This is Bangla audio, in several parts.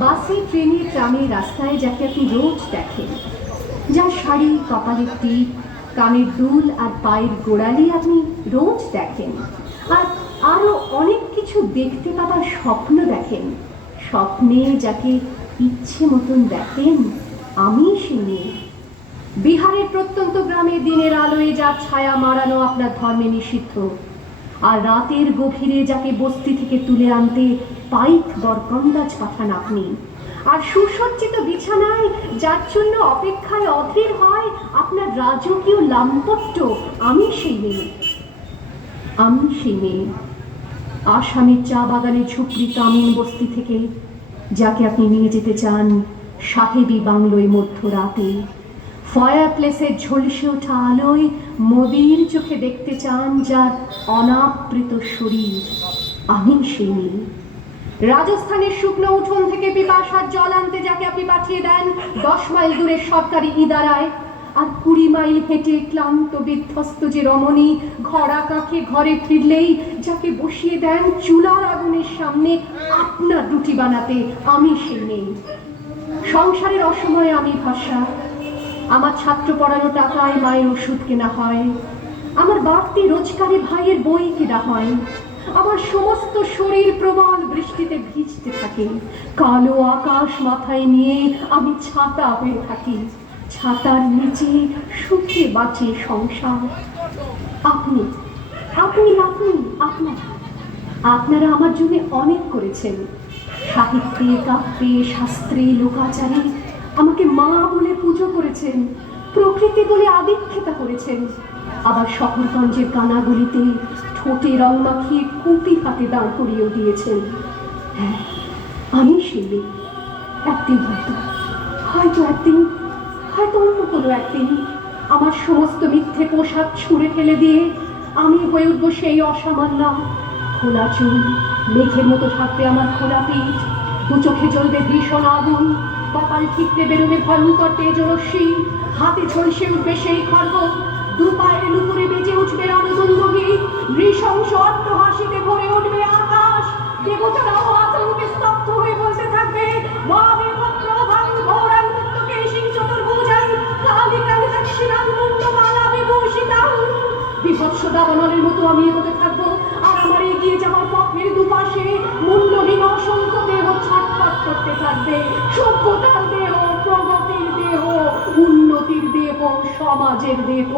বাসে, ট্রেনে, ট্রামে, রাস্তায় যাকে আপনি রোজ দেখেন, যার শাড়ি, কপালের টিপ, কানের দুল আর পায়ের গোড়ালি আপনি রোজ দেখেন, আর আরো অনেক কিছু দেখতে পাবার স্বপ্ন দেখেন, স্বপ্নে যাকে ইচ্ছে মতন দেখেন, আমি সেই মেয়ে। বিহারের প্রত্যন্ত গ্রামে দিনের আলোয় যার ছায়া মারানো আপনার ধর্মে নিষিদ্ধ, আর রাতের গভীরে যাকে বস্তি থেকে তুলে আনতে পাইক বরকন্দাজ পাঠান আপনি, আর সুসজ্জিত বিছানায় যার জন্য অপেক্ষায় অধীর হয় আপনার রাজকীয় লাম্পট্য, আমি সেই মেয়ে। আমি সেই মেয়ে। আসামের চা বাগানে ঝুপড়ি কামিন বস্তি থেকে যাকে আপনি নিয়ে যেতে চান সাহেবী বাংলোয় মধ্যরাতে, ফায়ার প্লেসের ঝলসে ওঠা আলোয় মোদির চোখে দেখতে চান যার অনাবৃত শরীর, আমি সেই মেয়ে। রাজস্থানের শুকনো উঠোন থেকে পিপাসার জল আনতে যাকে আপনি পাঠিয়ে দেন 10 মাইল দূরের সরকারি ইদারায়, আর 20 মাইল হেঁটে ক্লান্ত বিধ্বস্ত যে রমণী ঘরা কাকে ঘরে ফিরলেই যাকে বসিয়ে দেন চুলার আগুনের সামনে আপনার রুটি বানাতে, আমি সেই মেয়ে। সংসারের অসময়ে আমি ভাষা, আমার ছাত্র পড়ানো টাকায় মায়ের ওষুধ কেনা হয়, আমার বাড়তি রোজগারে ভাইয়ের বই কেনা হয়, আমার সমস্ত শরীর প্রবল বৃষ্টিতে ভিজতে থাকে, কালো আকাশ মাথায় নিয়ে আমি ছাতা হয়ে থাকি, ছাতার নিচে সুখে বাঁচে সংসার। আপনি আপনি আপনি আপনারা আপনারা আমার জন্য অনেক করেছেন, সাহিত্যে, কাব্যে, শাস্ত্রে, লোকাচারে আমাকে মা বলে পুজো করেছেন, প্রকৃতি বলে আদিক্ষেতা করেছেন, আবার শহরগঞ্জের কানাগুলিতে ঠোঁটে রং মাখিয়ে কুপি হাতে দাঁড় করিয়েও দিয়েছেন। হ্যাঁ, আমি সেই মেয়ে। একদিন হয়তো অন্য কোনো একদিন আমার সমস্ত মিথ্যে পোশাক ছুঁড়ে ফেলে দিয়ে আমি হয়ে উঠবো সেই অসামান্য। খোলা চুল, মেঘের মতো থাকবে আমার খোলা পিঠ, দু চোখে জ্বলবে ভীষণ আগুন, কপাল ঠিকতে বেরোবে ভয়ঙ্কর তেজরশ্মি, হাতে ঝলসে উঠবে সেই খড়গ, দু পায়ের নুপুরে বেজে উঠবে রণদুন্দুভি, নৃশংস অট্টহাসিতে ভরে উঠবে আকাশ, দেবতারাও আতঙ্কে স্তব্ধ হয়ে বলতে থাকবে বিভৎস দাবানলের মতো আমি এগোতে থাকবো, আর আমার এগিয়ে যাওয়ার পথের দুপাশে মূল্যহীন অসংখ্য দেহ ছটফট করতে থাকবে, সভ্যতার দেহ, প্রগতির দেহ, উন্নতির দেহ, সমাজের দেহ।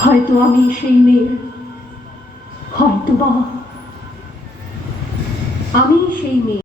হয়তো আমি সেই মেয়ে, হয়তো বা আমি সেই মেয়ে।